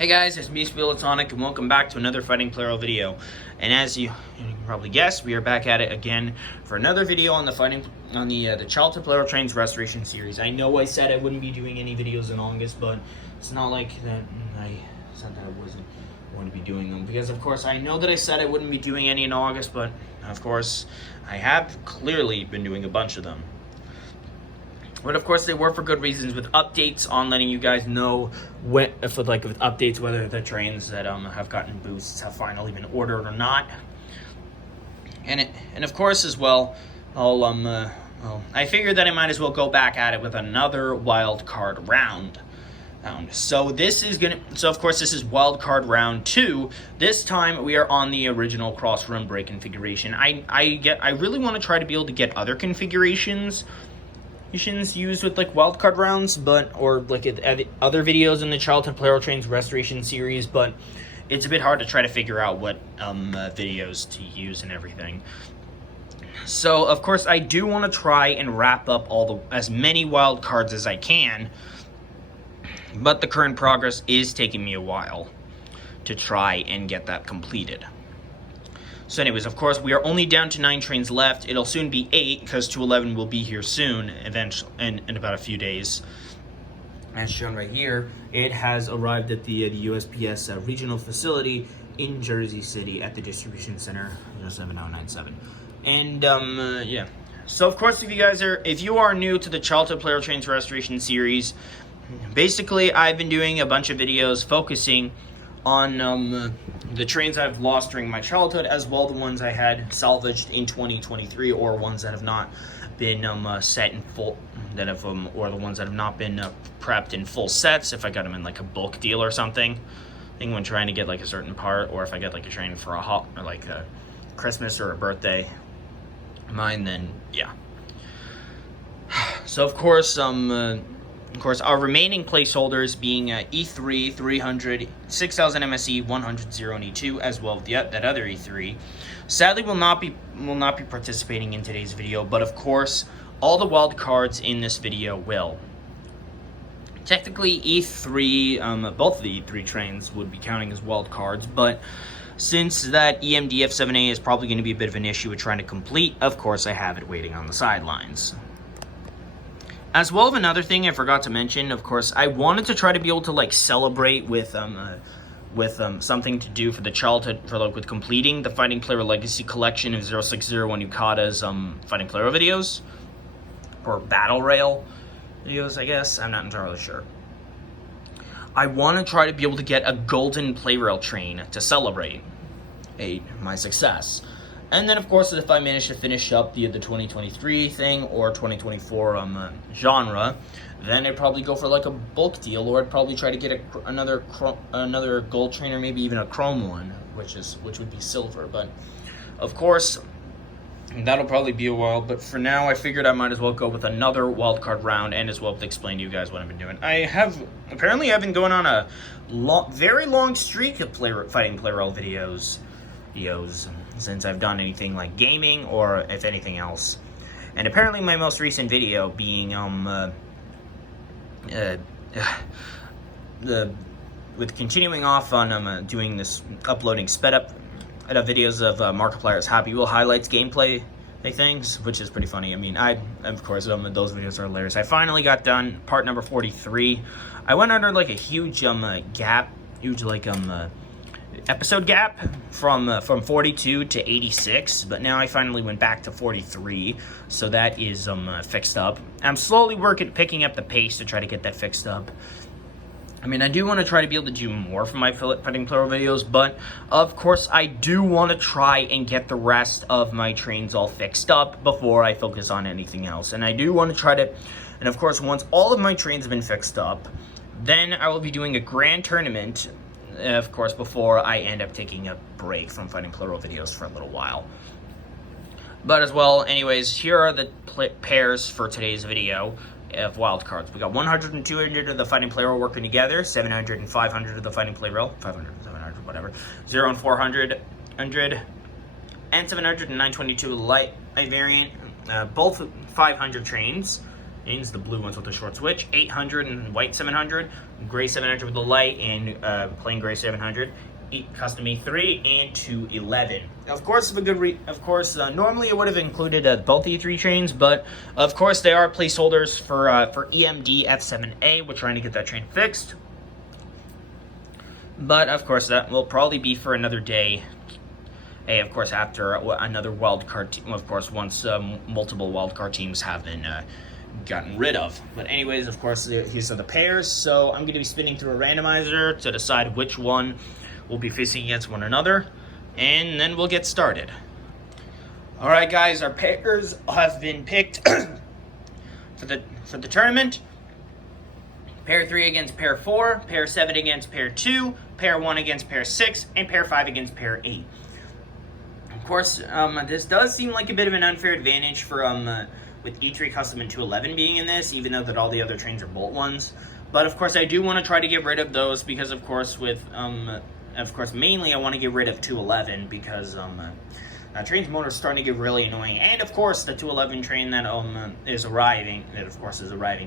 Hey guys, it's me, Spillatonic, and welcome back to another Fighting Plarail video. And as you can probably guess, we are back at it again for another video on the childhood Plarail Trains Restoration series. I know I said I wouldn't be doing any videos in August, but it's not like that. I said that I wasn't going to be doing them because, of course, I know that I said I wouldn't be doing any in August, but of course, I have clearly been doing a bunch of them. But of course, they were for good reasons, with updates on letting you guys know with updates whether the trains that have gotten boosts have finally been ordered or not. And of course as well, I figured that I might as well go back at it with another wild card round. So of course this is wild card round 2. This time we are on the original cross run break configuration. I really want to try to be able to get other configurations used with like wildcard rounds, or like other videos in the childhood Plarail Trains Restoration series, but it's a bit hard to try to figure out what videos to use and everything. So of course I do want to try and wrap up as many wild cards as I can, but the current progress is taking me a while to try and get that completed. So anyways, of course, we are only down to 9 trains left. It'll soon be 8, because 211 will be here soon, eventually, in about a few days. As shown right here, it has arrived at the USPS regional facility in Jersey City at the distribution center, 07097. And, yeah. So, of course, if you are new to the childhood Plarail Trains Restoration series, basically, I've been doing a bunch of videos focusing on the trains I've lost during my childhood, as well the ones I had salvaged in 2023, or ones that have not been set in full, or the ones that have not been prepped in full sets. If I got them in like a bulk deal or something, I think when trying to get like a certain part, or if I get like a train for a Christmas or a birthday mine, then yeah. So of course, our remaining placeholders being E3, 300, 6000 MSE, 100, 0, and E2, as well as that other E3, sadly will not be participating in today's video, but of course, all the wild cards in this video will. Technically, E3, both of the E3 trains would be counting as wild cards, but since that EMDF7A is probably going to be a bit of an issue with trying to complete, of course, I have it waiting on the sidelines. As well as another thing I forgot to mention, of course, I wanted to try to be able to like celebrate with something to do for the childhood, with completing the Fighting Plarail Legacy collection of 0601 Yukata's Fighting Plarail videos, or Battle Rail videos, I guess. I'm not entirely sure. I want to try to be able to get a golden Plarail train to celebrate my success. And then, of course, if I manage to finish up the 2023 thing or 2024 genre, then I'd probably go for like a bulk deal, or I'd probably try to get another gold train, or maybe even a chrome one, which would be silver. But of course, that'll probably be a while. But for now, I figured I might as well go with another wildcard round, and as well to explain to you guys what I've been doing. I've been going on a very long streak of Fighting Plarail videos since I've done anything like gaming, or if anything else. And apparently my most recent video being with continuing off on doing this, uploading sped up videos of Markiplier's Happy Wheel highlights gameplay things, which is pretty funny. I mean, of course those videos are hilarious. I finally got done part number 43. I went under like a huge episode gap from 42 to 86, but now I finally went back to 43, so that is fixed up. I'm slowly picking up the pace to try to get that fixed up. I mean, I do want to try to be able to do more for my Fighting Plarail videos, but of course I do want to try and get the rest of my trains all fixed up before I focus on anything else. And I do want to try to, and of course once all of my trains have been fixed up, then I will be doing a grand tournament, of course, before I end up taking a break from Fighting Plarail videos for a little while. But as well, anyways, here are the pairs for today's video of wildcards. We got 100 and 200 of the Fighting Plarail working together, 700 and 500 of the Fighting Plarail, 500, 700, whatever, 0 and 400, 100, and 700 and 922 light variant, both 500 trains. Means the blue ones with the short switch. 800 and white 700, gray 700 with the light, and plain gray 700. Custom E3 and 211. Of course, normally it would have included both E3 trains, but of course they are placeholders for EMD F7A. We're trying to get that train fixed, but of course that will probably be for another day. Of course, after another wildcard team, of course, once multiple wildcard teams have been gotten rid of. But anyways, of course, these are the pairs. So I'm going to be spinning through a randomizer to decide which one will be facing against one another, and then we'll get started. All right, guys, our pairs have been picked for the tournament. Pair 3 against pair 4, pair 7 against pair 2, pair 1 against pair 6, and pair 5 against pair 8. Of course, this does seem like a bit of an unfair advantage for with E3 Custom and 211 being in this, even though that all the other trains are Bolt ones. But of course, I do want to try to get rid of those because, of course, mainly I want to get rid of 211 because train's motor is starting to get really annoying. And of course, the 211 train that is arriving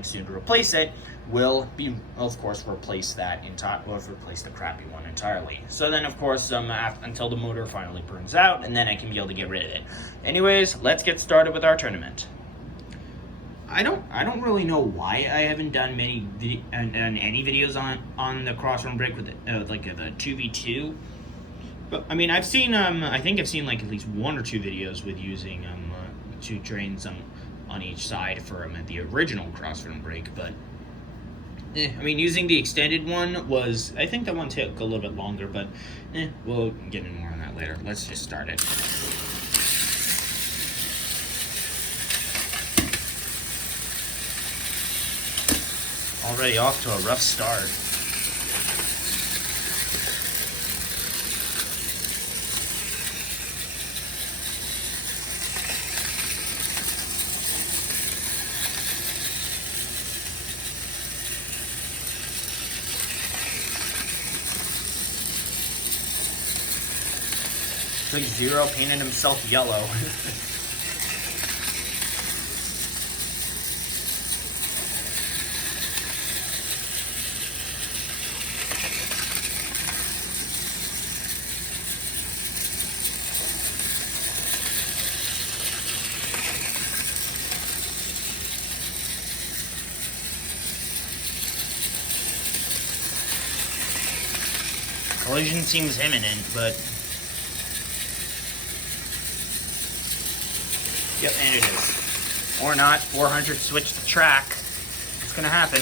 soon to replace it, will be, of course, replace the crappy one entirely. So then, of course, until the motor finally burns out, and then I can be able to get rid of it. Anyways, let's get started with our tournament. I don't really know why I haven't done any videos on the crossrun break with like the 2v2. But I mean, I think I've seen like at least one or two videos with using two trains on each side for the original crossrun break. But I mean, using the extended one I think that one took a little bit longer. But we'll get into more on that later. Let's just start it. Already off to a rough start. It's like Zero painted himself yellow. Collision seems imminent, but... Yep, and it is. Or not. 400 switch the track. It's gonna happen.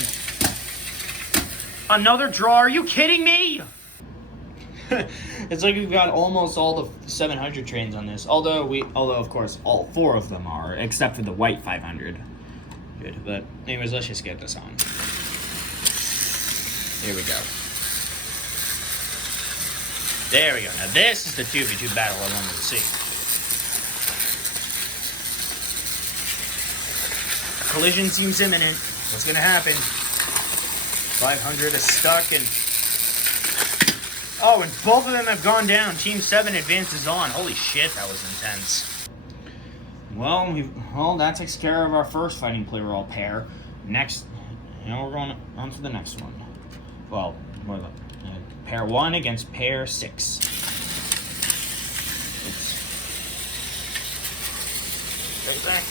Another draw? Are you kidding me? It's like we've got almost all the 700 trains on this. Although of course all 4 of them are, except for the white 500. Good, but anyways, let's just get this on. Here we go. There we go. Now this is the 2v2 battle I wanted to see. Collision seems imminent. What's gonna happen? 500 is stuck and... Oh, and both of them have gone down. Team 7 advances on. Holy shit, that was intense. Well, that takes care of our first fighting Plarail pair. Next, we're going on to the next one. Well, pair 1 against pair 6. Right back.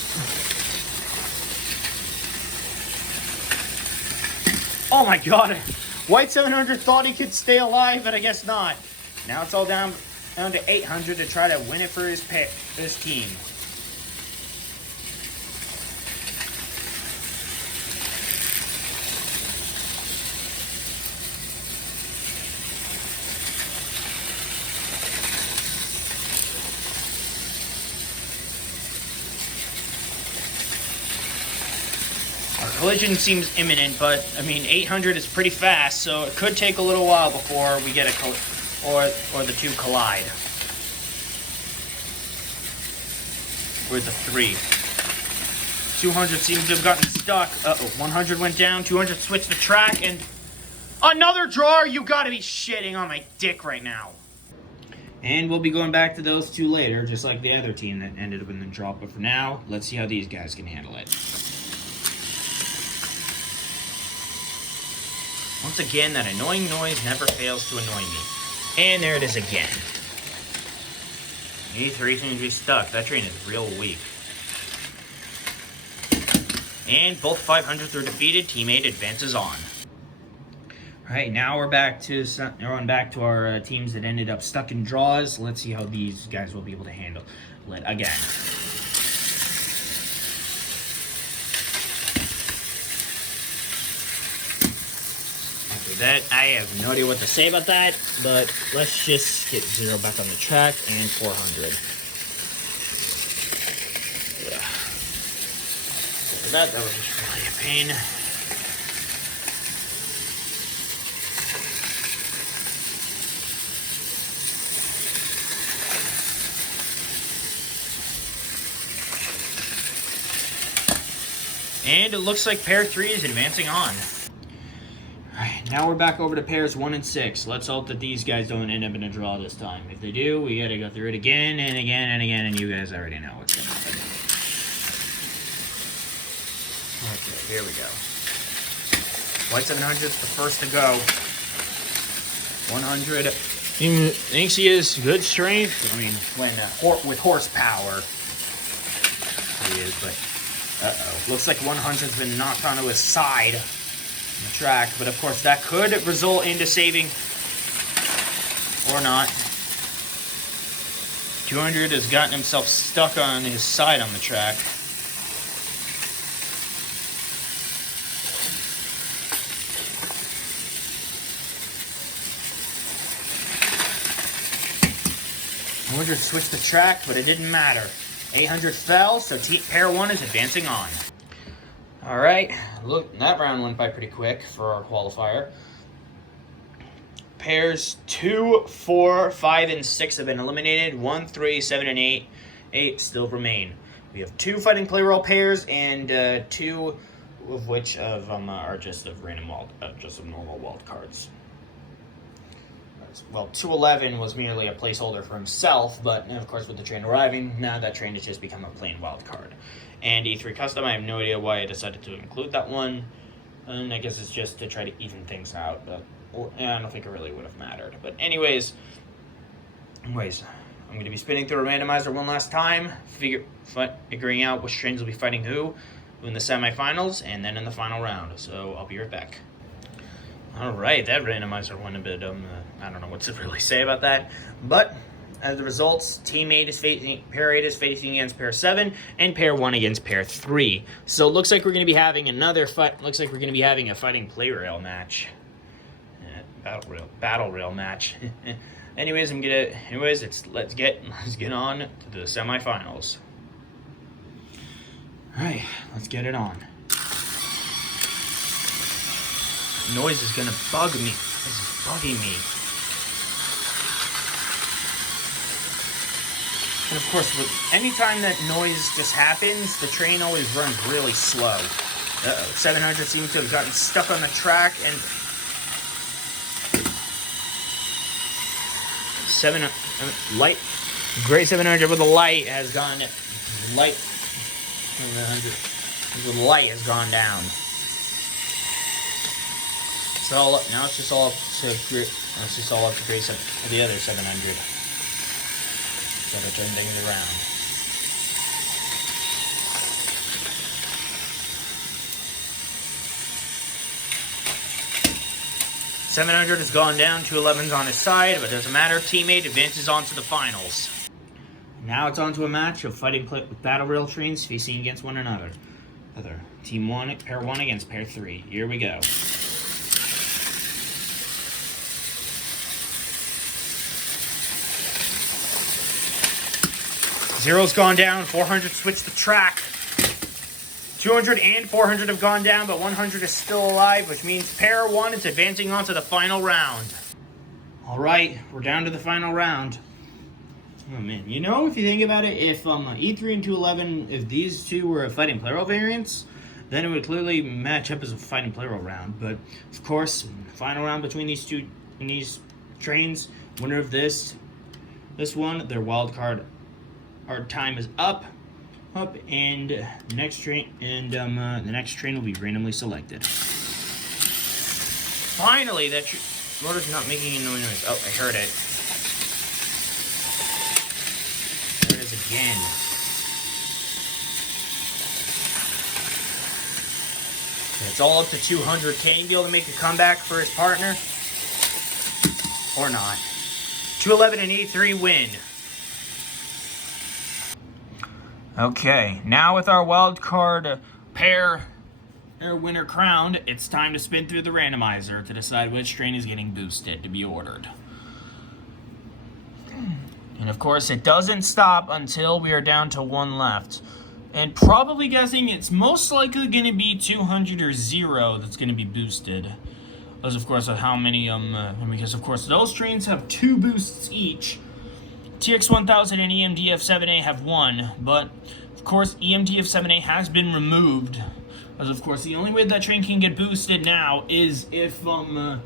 Oh my god! White 700 thought he could stay alive, but I guess not. Now it's all down to 800 to try to win it for his team. Collision seems imminent, but I mean 800 is pretty fast, so it could take a little while before we get or the two collide. Where's the 3? 200 seems to have gotten stuck. 100 went down. 200 switched the track, and another draw. You gotta be shitting on my dick right now. And we'll be going back to those two later, just like the other team that ended up in the drop. But for now, let's see how these guys can handle it. Once again, that annoying noise never fails to annoy me. And there it is again. E3 seems to be stuck. That train is real weak. And both 500s are defeated. Team 8 advances on. Alright, now we're back to our teams that ended up stuck in draws. Let's see how these guys will be able to handle it again. After that, I have no idea what to say about that, but let's just get 0 back on the track and 400. After that was just really a pain. And it looks like pair 3 is advancing on. Alright, now we're back over to pairs 1 and 6. Let's hope that these guys don't end up in a draw this time. If they do, we gotta go through it again and again and again, and you guys already know what's gonna happen. Okay, here we go. White 700 is the first to go. 100. He thinks he has good strength. I mean, when with horsepower, he is, but looks like 100's been knocked onto his side on the track, but of course that could result into saving or not. 200 has gotten himself stuck on his side on the track. I wanted to switch the track, but it didn't matter. 800 fell, so pair 1 is advancing on. Alright, look, that round went by pretty quick for our qualifier. Pairs 2, 4, 5, and 6 have been eliminated. 1, 3, 7, and 8 still remain. We have 2 fighting Plarail pairs, and 2 of which of them are just of normal wild cards. Well, 211 was merely a placeholder for himself, but of course with the train arriving, now that train has just become a plain wild card. And E3 Custom, I have no idea why I decided to include that one, and I guess it's just to try to even things out, but I don't think it really would have mattered. But anyways, I'm going to be spinning through a randomizer one last time, figuring out which trains will be fighting who in the semifinals and then in the final round, so I'll be right back. Alright, that randomizer went a bit, I don't know what to really say about that. But, as the results, pair 8 is facing against pair 7, and pair 1 against pair 3. So it looks like we're going to be having another fight, looks like we're going to be having a fighting Plarail match. Battle rail match. Anyways, let's get on to the semifinals. Alright, let's get it on. Noise is gonna bug me. This is bugging me. And of course, anytime that noise just happens, the train always runs really slow. 700 seems to have gotten stuck on the track, and Gray 700 with a light has gone light. The light has gone down. So now it's just all up to Gray the other 700. So to turn things around. $700 has gone down, 211's on his side, but it doesn't matter. Teammate advances on to the finals. Now it's on to a match of fighting with battle rail trains facing against one another. Team 1, pair 1 against pair 3. Here we go. Zero's gone down, 400 switched the track. 200 and 400 have gone down, but 100 is still alive, which means pair 1 is advancing on to the final round. Alright, we're down to the final round. Oh man, you know, if you think about it, if E3 and 211, if these two were fighting Plarail variants, then it would clearly match up as a fighting Plarail round. But, of course, final round between these trains, winner of this one, their wild card. Our time is up, and the next train will be randomly selected. finally, that motor's not making any noise. Oh, I heard it. There it is again. It's all up to 200. Can he be able to make a comeback for his partner? Or not? 211 and 83 win. Okay, now with our wild card pair winner crowned, it's time to spin through the randomizer to decide which train is getting boosted to be ordered. And of course, it doesn't stop until we are down to one left. And probably guessing it's most likely going to be 200 or 0 that's going to be boosted. As of course, of how many, because of course those trains have 2 boosts each. TX1000 and EMDF7A have 1, but of course EMDF7A has been removed. As of course the only way that train can get boosted now is if, if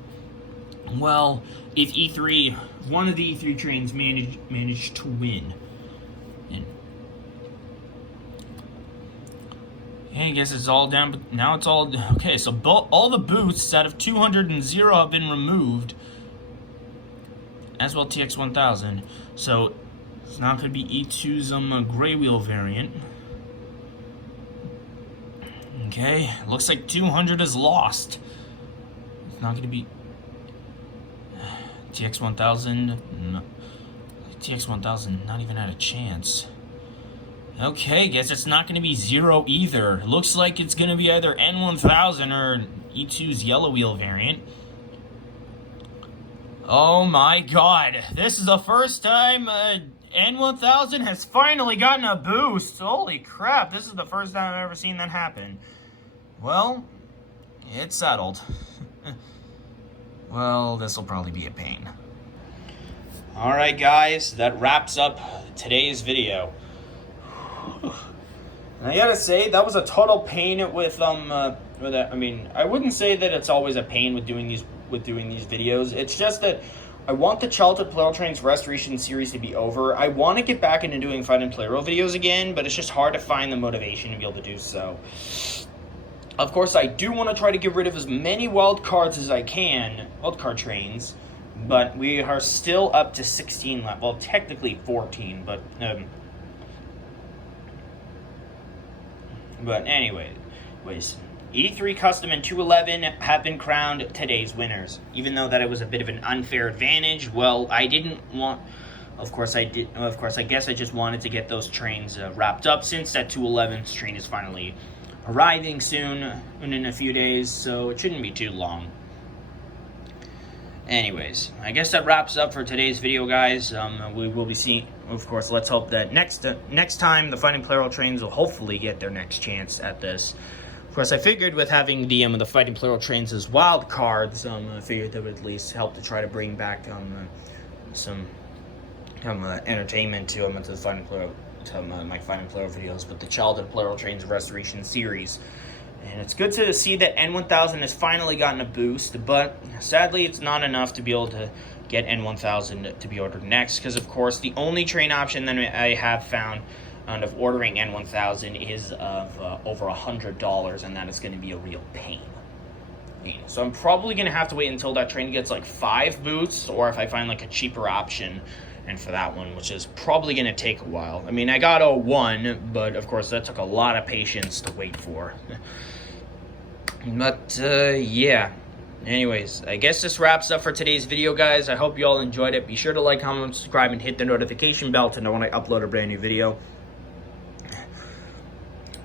E3, one of the E3 trains managed to win. I guess it's all down, but now it's all, okay, so all the boosts out of 200 and 0 have been removed, as well TX1000, so it's not going to be E2's gray wheel variant. Okay, looks like 200 is lost. It's not going to be TX1000, no. TX1000 not even had a chance. Okay, guess it's not going to be 0 either. Looks like it's going to be either N1000 or E2's yellow wheel variant. Oh my god, this is the first time N1000 has finally gotten a boost. Holy crap, this is the first time I've ever seen that happen. Well, it's settled. Well, this will probably be a pain. Alright guys, that wraps up today's video. And I gotta say, that was a total pain with I mean, I wouldn't say that it's always a pain with doing these videos. It's just that I want the childhood Plarail Trains Restoration series to be over. I want to get back into doing Fighting Plarail videos again, but it's just hard to find the motivation to be able to do so. Of course, I do want to try to get rid of as many wild cards as I can, wildcard trains, but we are still up to 16 left. Well, technically 14, but anyways, E3 Custom and 211 have been crowned today's winners. Even though that it was a bit of an unfair advantage, well, I didn't want... Of course, I guess I just wanted to get those trains wrapped up, since that 211's train is finally arriving soon, in a few days, so it shouldn't be too long. Anyways, I guess that wraps up for today's video, guys. We will be seeing, of course, let's hope that next time the Fighting Plarail Trains will hopefully get their next chance at this. Of course, I figured with having the Fighting Plarail Trains as wild cards, I figured that would at least help to try to bring back some entertainment to the Fighting Plarail, my Fighting Plarail videos, but the childhood Plarail Trains Restoration series. And it's good to see that N1000 has finally gotten a boost, but sadly it's not enough to be able to get N1000 to be ordered next, because of course the only train option that I have found of ordering N1000 is of over $100, and that is going to be a real pain. So I'm probably going to have to wait until that train gets like 5 boosts, or if I find like a cheaper option, and for that one, which is probably going to take a while. I mean, I got 01, but of course that took a lot of patience to wait for. But, yeah. Anyways, I guess this wraps up for today's video, guys. I hope you all enjoyed it. Be sure to like, comment, subscribe, and hit the notification bell to know when I upload a brand new video.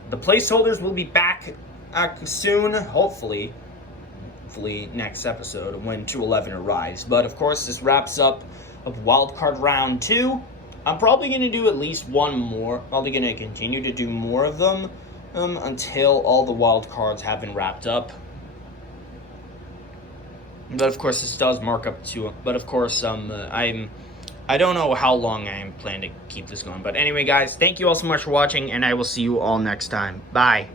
The placeholders will be back soon, hopefully next episode when 211 arrives. But, of course, this wraps up of Wildcard Round 2. I'm probably going to do at least one more. Probably going to continue to do more of them. Until all the wild cards have been wrapped up. But of course this does mark up to, but of course I don't know how long I plan to keep this going. But anyway, guys, thank you all so much for watching, and I will see you all next time. Bye.